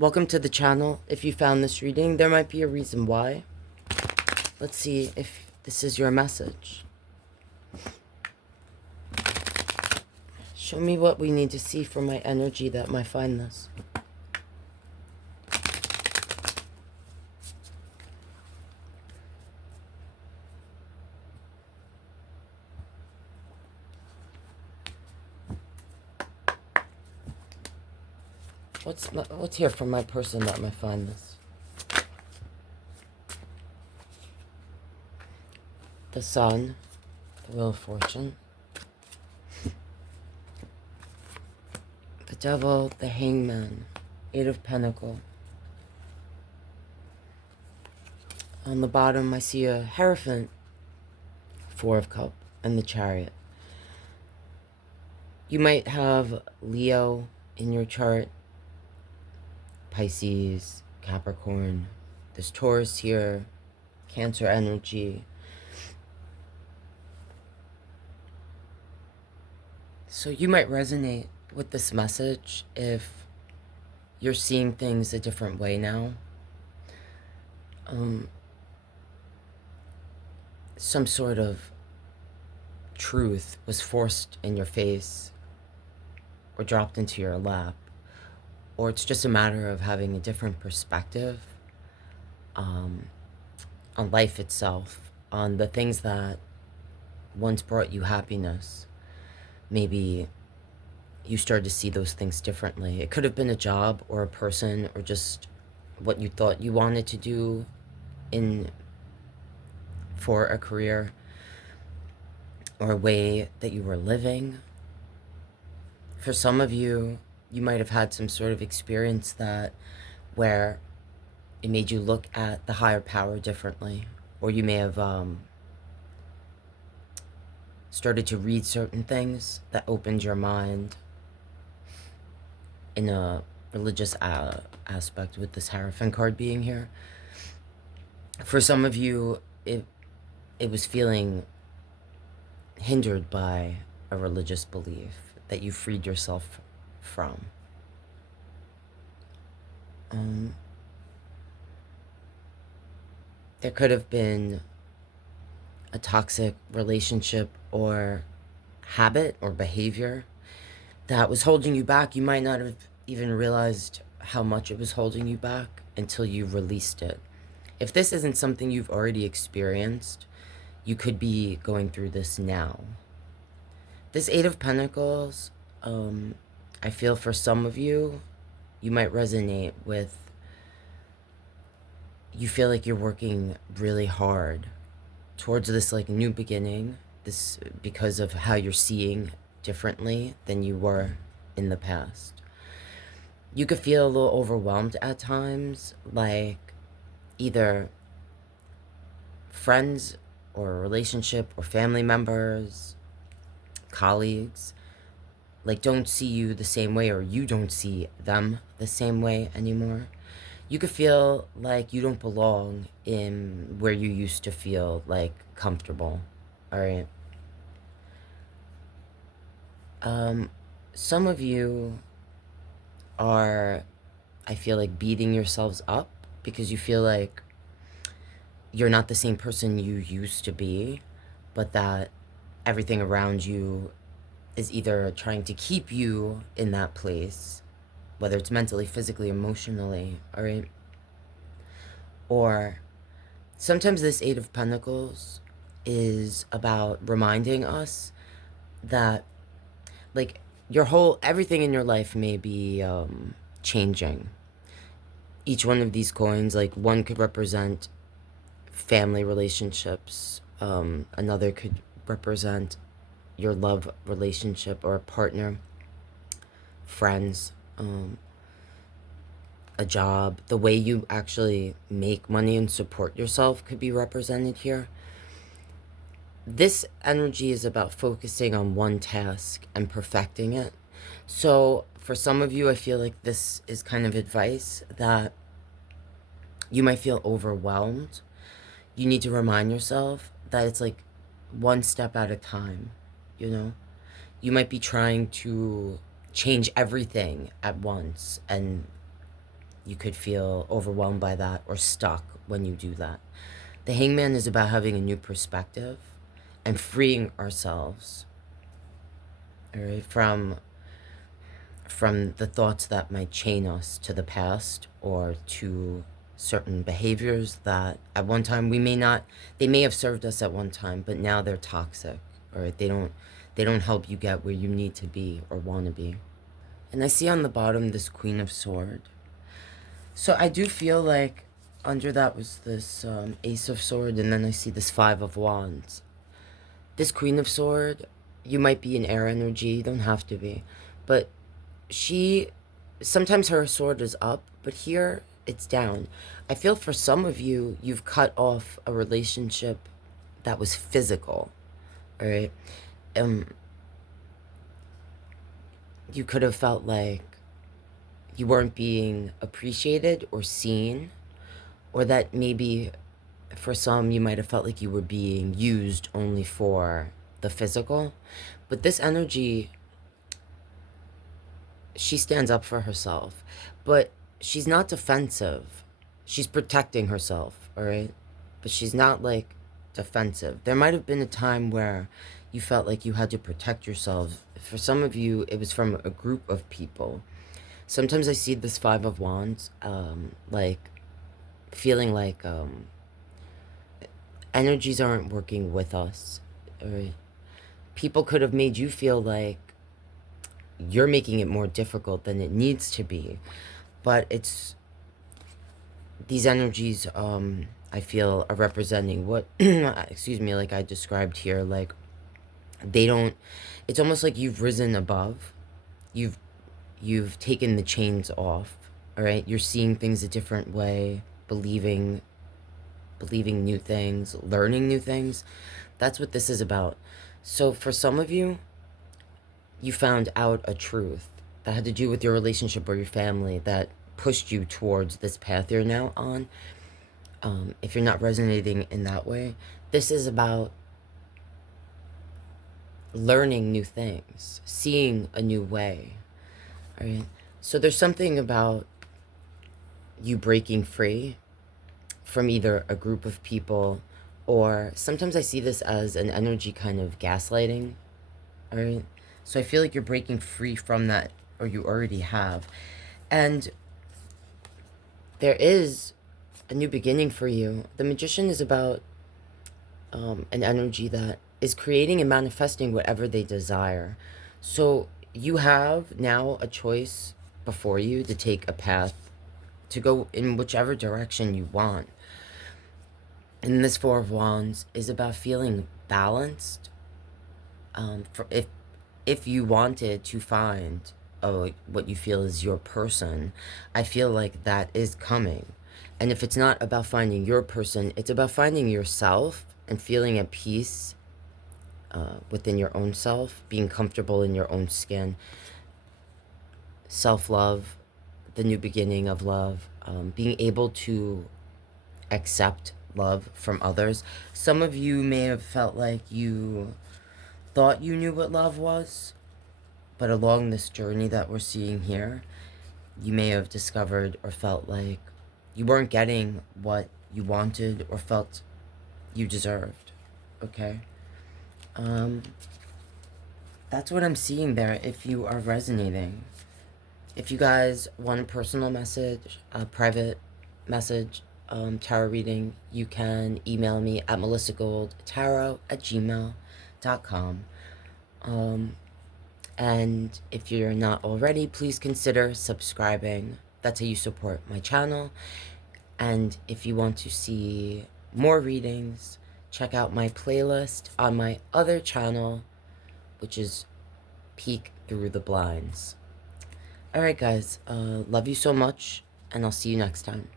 Welcome to the channel. If you found this reading, there might be a reason why. Let's see if this is your message. Show me what we need to see for my energy that might find this. What's here for my person that might find this? The Sun, the Wheel of Fortune, the Devil, the Hangman, Eight of Pentacles. On the bottom, I see a Hierophant, Four of Cups, and the Chariot. You might have Leo in your chart, Pisces, Capricorn, there's Taurus here, Cancer energy. So you might resonate with this message if you're seeing things a different way now. Some sort of truth was forced in your face or dropped into your lap, or it's just a matter of having a different perspective on life itself, on the things that once brought you happiness. Maybe you started to see those things differently. It could have been a job or a person or just what you thought you wanted to do for a career, or a way that you were living. For some of you, you might have had some sort of experience where it made you look at the higher power differently, or you may have started to read certain things that opened your mind in a religious aspect, with this Hierophant card being here. For some of you, it was feeling hindered by a religious belief that you freed yourself from. There could have been a toxic relationship or habit or behavior that was holding you back. You might not have even realized how much it was holding you back until you released it. If this isn't something you've already experienced, you could be going through this now. This Eight of Pentacles, I feel for some of you, you might resonate with, you feel like you're working really hard towards this like new beginning, this because of how you're seeing differently than you were in the past. You could feel a little overwhelmed at times, like either friends or a relationship or family members, colleagues, like don't see you the same way, or you don't see them the same way anymore. You could feel like you don't belong in where you used to feel like comfortable. All right. Some of you are, I feel like, beating yourselves up because you feel like you're not the same person you used to be, but that everything around you is either trying to keep you in that place, whether it's mentally, physically, emotionally, all right? Or sometimes this Eight of Pentacles is about reminding us that, like, everything in your life may be changing. Each one of these coins, like, one could represent family relationships, another could represent your love relationship or a partner, friends, a job. The way you actually make money and support yourself could be represented here. This energy is about focusing on one task and perfecting it. So for some of you, I feel like this is kind of advice that you might feel overwhelmed. You need to remind yourself that it's like one step at a time, you know? You might be trying to change everything at once, and you could feel overwhelmed by that or stuck when you do that. The Hangman is about having a new perspective and freeing ourselves, all right, from the thoughts that might chain us to the past or to certain behaviors that at one time they may have served us at one time, but now they're toxic, all right? They don't help you get where you need to be or want to be. And I see on the bottom this Queen of Sword. So I do feel like under that was this Ace of Sword, and then I see this Five of Wands. This Queen of Sword, you might be an air energy, you don't have to be, but sometimes her sword is up, but here it's down. I feel for some of you, you've cut off a relationship that was physical, all right? You could have felt like you weren't being appreciated or seen, or that maybe for some you might have felt like you were being used only for the physical. But this energy, she stands up for herself, but she's not defensive. She's protecting herself, all right? But she's not like defensive. There might have been a time where you felt like you had to protect yourself. For some of you, it was from a group of people. Sometimes I see this Five of Wands, like feeling like energies aren't working with us, all right? People could have made you feel like you're making it more difficult than it needs to be, but it's these energies I feel are representing what excuse me, like I described here. Like it's almost like you've risen above, you've taken the chains off, all right? You're seeing things a different way, believing new things, learning new things. That's what this is about. So for some of you, you found out a truth that had to do with your relationship or your family that pushed you towards this path you're now on. If you're not resonating in that way, this is about learning new things, seeing a new way, all right? So there's something about you breaking free from either a group of people, or sometimes I see this as an energy kind of gaslighting, all right? So I feel like you're breaking free from that, or you already have. And there is a new beginning for you. The Magician is about an energy that is creating and manifesting whatever they desire. So you have now a choice before you to take a path to go in whichever direction you want. And this Four of Wands is about feeling balanced. If you wanted to find what you feel is your person, I feel like that is coming. And if it's not about finding your person, it's about finding yourself and feeling at peace within your own self, being comfortable in your own skin, self-love, the new beginning of love, being able to accept love from others. Some of you may have felt like you thought you knew what love was, but along this journey that we're seeing here, you may have discovered or felt like you weren't getting what you wanted or felt you deserved, okay? That's what I'm seeing there if you are resonating. If you guys want a personal message, a private message, tarot reading, you can email me at melissagoldtarot@gmail.com. And if you're not already, please consider subscribing. That's how you support my channel. And if you want to see more readings, check out my playlist on my other channel, which is Peek Through the Blinds. Alright guys, love you so much, and I'll see you next time.